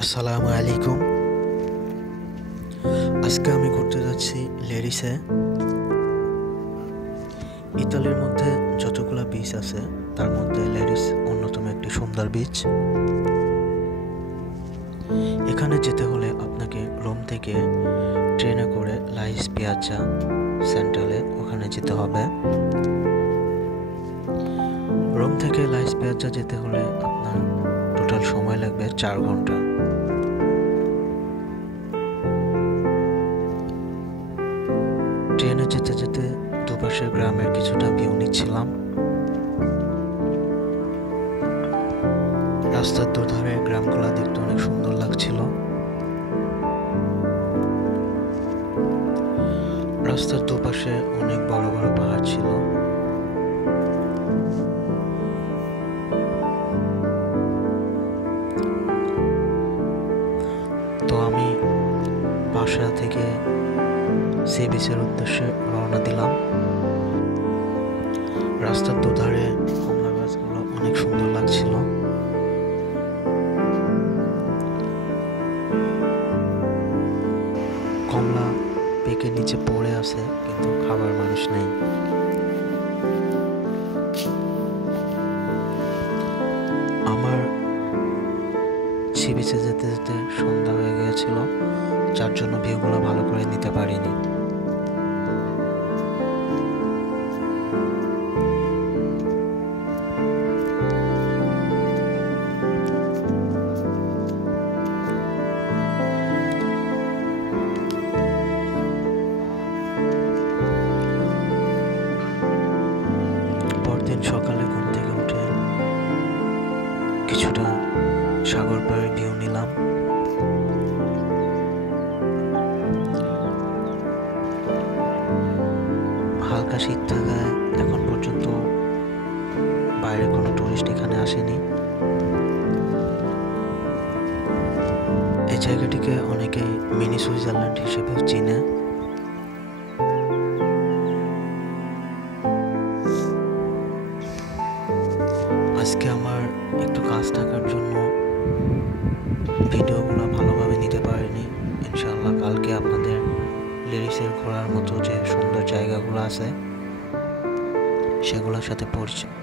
আসসালামু আলাইকুম। আজকে আমি ঘুরতে যাচ্ছি লেরিসে। ইতালির মধ্যে যতগুলো বিচ আছে তার মধ্যে লেরিস অন্যতম একটি সুন্দর বিচ। এখানে যেতে হলে আপনাকে রোম থেকে ট্রেনে করে লা স্পিয়াজ্জা সেন্ট্রালে ওখানে যেতে হবে। রোম থেকে লা স্পিয়াজ্জা যেতে হলে আপনার টোটাল সময় লাগবে 4 ঘন্টা। ট্রেনে যেতে যেতে দুপাশের গ্রামের কিছুটা ভিউ নিচ্ছিলাম। রাস্তার দুধারে গ্রামগুলো দেখতে অনেক সুন্দর লাগছিল। রাস্তার দুপাশে অনেক বড় বড় পাহাড় ছিল। তো আমি বাসা থেকে সি বিচের উদ্দেশ্যে রওনা দিলাম। রাস্তার দুধারে কমলা গাছগুলো অনেক সুন্দর লাগছিল। কমলা পেকে নিচে পড়ে আছে, কিন্তু খাবার মানুষ নেই। আমার সি বিচে যেতে যেতে সন্ধ্যা হয়ে গিয়েছিল, যার জন্য ভিউগুলো ভালো করে নিতে পারিনি। পরদিন সকালে ঘুম থেকে উঠে কিছুটা সাগর পাড়ের ভিউ নিলাম। হালকা শীত থাকায় এখন পর্যন্ত বাইরে কোনো টুরিস্ট এখানে আসেনি। এই জায়গাটিকে অনেকেই মিনি সুইজারল্যান্ড হিসেবেও চিনে। আজকে আমার একটু কাজ থাকার জন্য ভিডিওগুলো ভালোভাবে নিতে পারিনি। ইনশাআল্লাহ কালকে আপনাদের লেরিসের ঘোরার মতো যে সুন্দর জায়গাগুলো আছে সেগুলোর সাথে পরিচয়